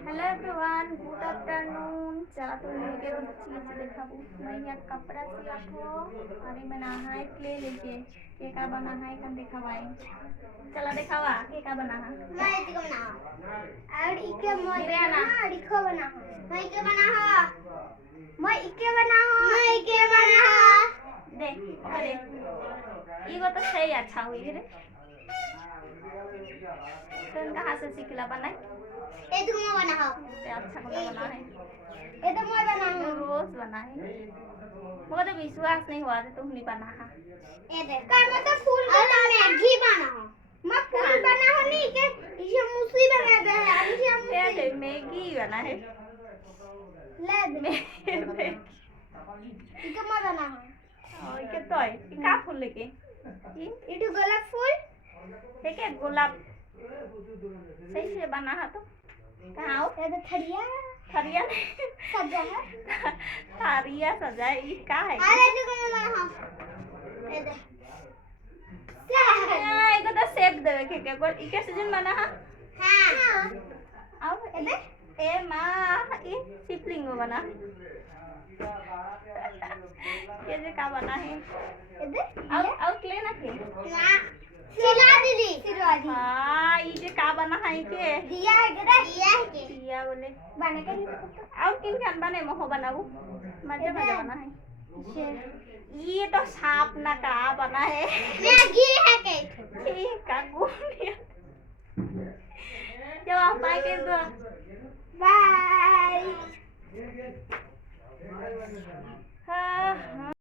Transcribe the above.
Hello everyone, good afternoon. चला तो लेके चीज देखाबू। मैं कपड़ा सिलत हो अरे मैं नहाए ले लेके के का बना है कन दिखावाई। चला दिखावा के का बना है। मैं इके बना और इके गिरे ना और इको बना मैं इके बना मैं इके बना मैं इके बना दे अरे ये तो सही अच्छा हुई रे। तुम कहाँ से सीखला बनाए? ए तुम बना अच्छा बना है। ए तो मैं बना रोज बना है। मुझे तो विश्वास नहीं हुआ तुम नहीं बना है। ए देख का मतलब फूल बना मैगी बना मैं फूल बना हो नहीं के इसे मूसी बना दे है इसे मूसी मैगी बना है। ले दे इके मैं बना और के तो है का फूल लेके इटू गोलाप फूल ठीक है गुलाब सही से बना है तो कहाँ हो? ये तो थरिया थरिया सजा है थरिया सजा ये का है? अरे तू कौन बना ये दे एगो तो शेप देवे के को इके सीजन बना है। हां अब ये दे ए मां ये शिपलिंग बना ये जे का बना है ये दे अब क्ले ना के ना सिला दीदी सिलवा दी हां ये जे का बना है के दिया है के दिया है के दिया बोले बना के और किन खान बने मोह बनाऊ मजा मजा बना है। ये तो सांप ना का बना है मैगी है के ठीक का गुनिया जब आप बाय कर दो बाय हाँ